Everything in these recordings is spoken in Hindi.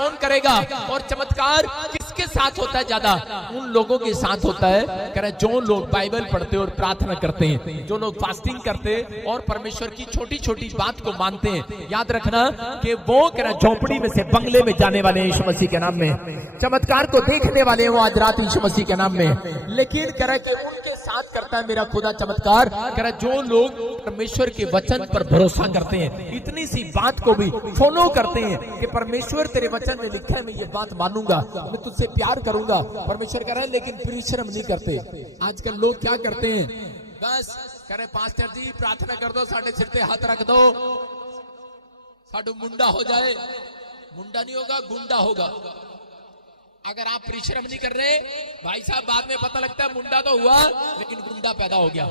कौन करेगा? और चमत्कार किसके साथ होता है ज्यादा? उन लोगों के साथ होता है कह रहे जो लोग बाइबल पढ़ते और प्रार्थना करते हैं, जो लोग फास्टिंग करते हैं और परमेश्वर की छोटी छोटी बात को मानते हैं। याद रखना कि वो कह रहे झोपड़ी में से बंगले में जाने वाले यीशु मसीह के नाम में, चमत्कार को देखने वाले वो आज रात यीशु मसीह के नाम में। लेकिन कह रहे कि उनके साथ करता है मेरा खुदा चमत्कार, कह रहे जो लोग परमेश्वर के वचन पर भरोसा करते हैं, इतनी सी बात को भी फॉलो करते हैं कि परमेश्वर तेरे वचन में लिखा है मैं ये बात मानूंगा, मैं तुझसे प्यार करूंगा। परमेश्वर कह रहा है लेकिन परिश्रम नहीं करते। आजकल लोग क्या करते हैं, बस कह रहे पास्टर जी प्रार्थना कर दो, साढ़े सिर पे हाथ रख दो, साडू मुंडा हो जाए। मुंडा नहीं होगा, गुंडा होगा। अगर आप परिश्रम नहीं कर रहे भाई साहब, बाद में पता लगता है मुंडा तो हुआ लेकिन गुंडा पैदा हो गया।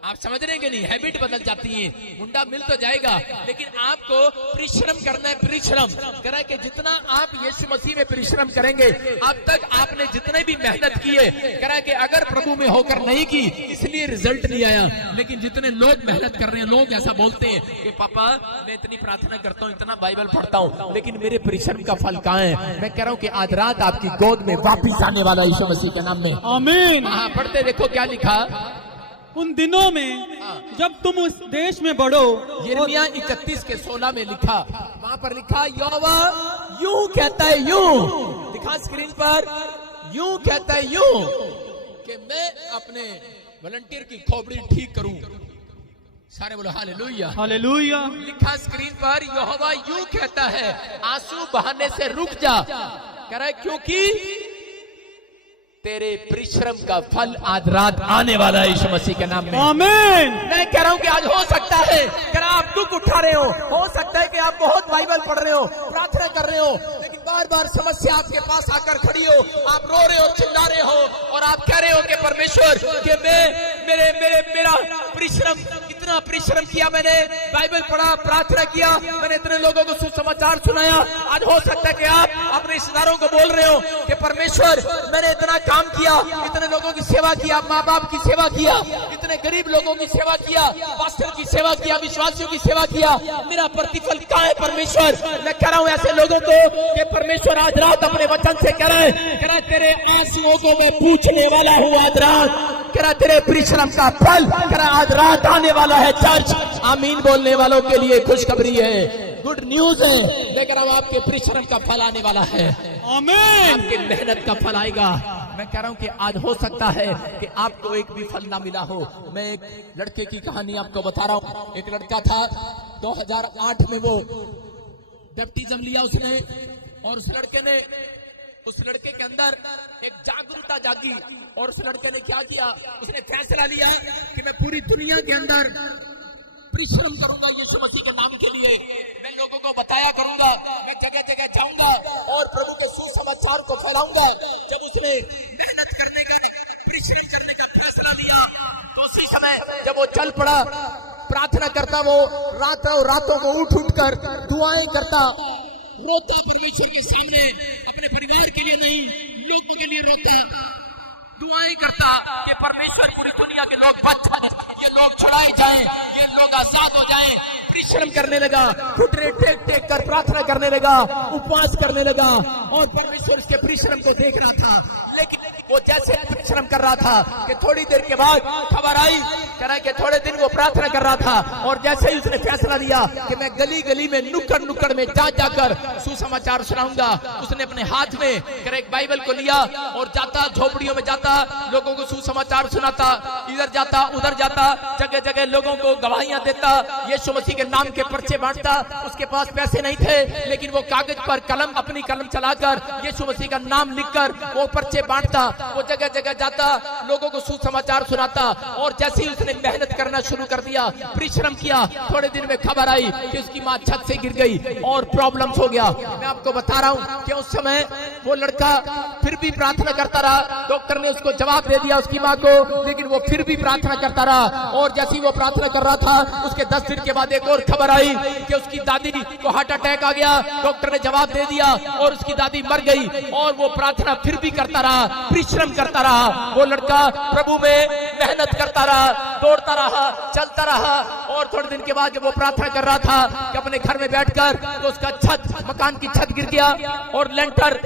आप समझ रहे कि नहीं? हैबिट बदल जाती है। मुंडा मिल तो जाएगा लेकिन आपको परिश्रम करना है। परिश्रम करा कि जितना आप यीशु मसीह में परिश्रम करेंगे, अब तक आपने जितने भी मेहनत किए, करा कि अगर प्रभु में होकर नहीं की इसलिए रिजल्ट नहीं आया, लेकिन जितने लोग मेहनत कर रहे हैं, लोग ऐसा बोलते हैं कि पापा मैं इतनी प्रार्थना करता हूँ, इतना बाइबल पढ़ता हूँ, लेकिन मेरे परिश्रम का फल कहाँ है? मैं कह रहा हूँ कि आज रात आपकी गोद में वापिस आने वाला यीशु मसीह के नाम में। आमीन। हाँ, पढ़ते देखो क्या लिखा। उन दिनों में जब तुम उस देश में बढ़ो, यिर्मयाह 31 के 16 में लिखा, वहां पर लिखा यहोवा यूं कहता है, यूं दिखा स्क्रीन पर, यूं कहता है यूं कि मैं अपने वॉलंटियर की खोपड़ी ठीक करूं। सारे बोलो हालेलुया, हालेलुया। लिखा स्क्रीन पर यहोवा यूं कहता है, आंसू बहाने से रुक जा। कह रहा है क्योंकि तेरे परिश्रम का फल आज रात आने वाला है यीशु मसीह के नाम में। आमीन। मैं कह रहा हूं कि आज हो सकता है कि आप दुख उठा रहे हो सकता है कि आप बहुत बाइबल पढ़ रहे हो, प्रार्थना कर रहे हो, लेकिन बार बार समस्या आपके पास आकर खड़ी हो, आप रो रहे हो, चिल्ला रहे हो और आप कह रहे हो कि परमेश्वर कि मेरा परिश्रम, इतना परिश्रम किया मैंने, बाइबल पढ़ा, प्रार्थना किया, मैंने इतने लोगों को सुसमाचार सुनाया। आज हो सकता है कि आप अपने रिश्तेदारों को बोल रहे हो कि परमेश्वर मैंने इतना काम किया, इतने लोगों की सेवा किया, माँ बाप की सेवा किया, इतने गरीब लोगों की सेवा किया, पास्टर की सेवा किया, विश्वासियों की सेवा किया, मेरा प्रतिफल कहाँ है परमेश्वर? मैं कह रहा हूँ ऐसे लोगों को कि परमेश्वर आज रात अपने वचन से कह रहा है तेरे आंसुओं को मैं पूछने वाला हूँ आज रात, कह रहा तेरे परिश्रम का फल कह रहा आज रात आने वाला है। चर्च आमीन बोलने वालों के लिए खुशखबरी है, गुड न्यूज है। मैं कह रहा हूँ आपके परिश्रम का फल आने वाला है। आमीन। आपकी मेहनत का फल आएगा। मैं कह रहा हूं कि आज हो सकता है कि आपको एक भी फल ना मिला हो। मैं एक लड़के की कहानी आपको बता रहा हूं। एक लड़का था 2008 में, वो बैप्टिज्म लिया उसने, और उस लड़के के अंदर एक जागरूकता जागी, और उस लड़के ने क्या किया, उसने फैसला लिया कि मैं पूरी दुनिया के अंदर परिश्रम करूंगा यीशु मसीह के नाम के लिए, मैं लोगों को बताया करूंगा, मैं जगह जगह जाऊंगा और प्रभु के सुसमाचार को फैलाऊंगा। जब उसने मेहनत करने का, परिश्रम करने का फैसला लिया, तो उसी समय जब वो चल पड़ा, प्रार्थना करता, वो रातों को उठ कर दुआएं करता, रोता परमेश्वर के सामने, अपने परिवार के लिए नहीं, लोगों के लिए रोता, दुआएं करता कि परमेश्वर पूरी दुनिया के लोग बच जाएं, ये लोग छुड़ाए जाएं, ये लोग आजाद हो जाएं। परिश्रम करने लगा, घुटने टेक कर प्रार्थना करने लगा, उपवास करने लगा, और परमेश्वर उसके परिश्रम को देख रहा था। लेकिन वो जैसे परिश्रम कर रहा था कि थोड़ी देर के बाद खबर आई, कह रहा है कि थोड़े दिन वो प्रार्थना कर रहा था, और जैसे ही उसने फैसला लिया कि मैं गली गली में, नुक्कड़ में जाकर सुसमाचार सुनाऊंगा, उसने अपने हाथ में एक बाइबल को लिया और जाता, झोपड़ियों में जाता, लोगों को सुसमाचार सुनाता, इधर जाता उधर जाता, जगह जगह लोगों को गवाहियां देता, यीशु मसीह के नाम के पर्चे बांटता। उसके पास पैसे नहीं थे, लेकिन वो कागज पर अपनी कलम चलाकर यीशु मसीह का नाम लिखकर वो पर्चे बांटता, वो जगह जगह जाता, लोगों को सुसमाचार सुनाता। और जैसे ही उसने मेहनत करना शुरू कर दिया, परिश्रम किया, थोड़े दिन में खबर आई कि उसकी माँ छत से गिर गई और प्रॉब्लम्स हो गया। मैं आपको बता रहा हूं कि उस समय वो लड़का फिर भी प्रार्थना करता रहा। डॉक्टर ने उसको जवाब दे दिया उसकी माँ को, लेकिन वो फिर भी प्रार्थना करता रहा। और जैसे ही वो प्रार्थना कर रहा था, उसके 10 दिन के बाद एक और खबर आई कि उसकी दादी को हार्ट अटैक आ गया। डॉक्टर ने जवाब दे दिया और उसकी दादी मर गई। और वो प्रार्थना फिर भी करता रहा, परिश्रम करता रहा, वो लड़का प्रभु में मेहनत करता रहा, दौड़ता रहा, चलता रहा। और थोड़े दिन के बाद जब वो प्रार्थना कर रहा था कि अपने घर में बैठकर, तो उसका मकान की छत गिर गया और लेंटर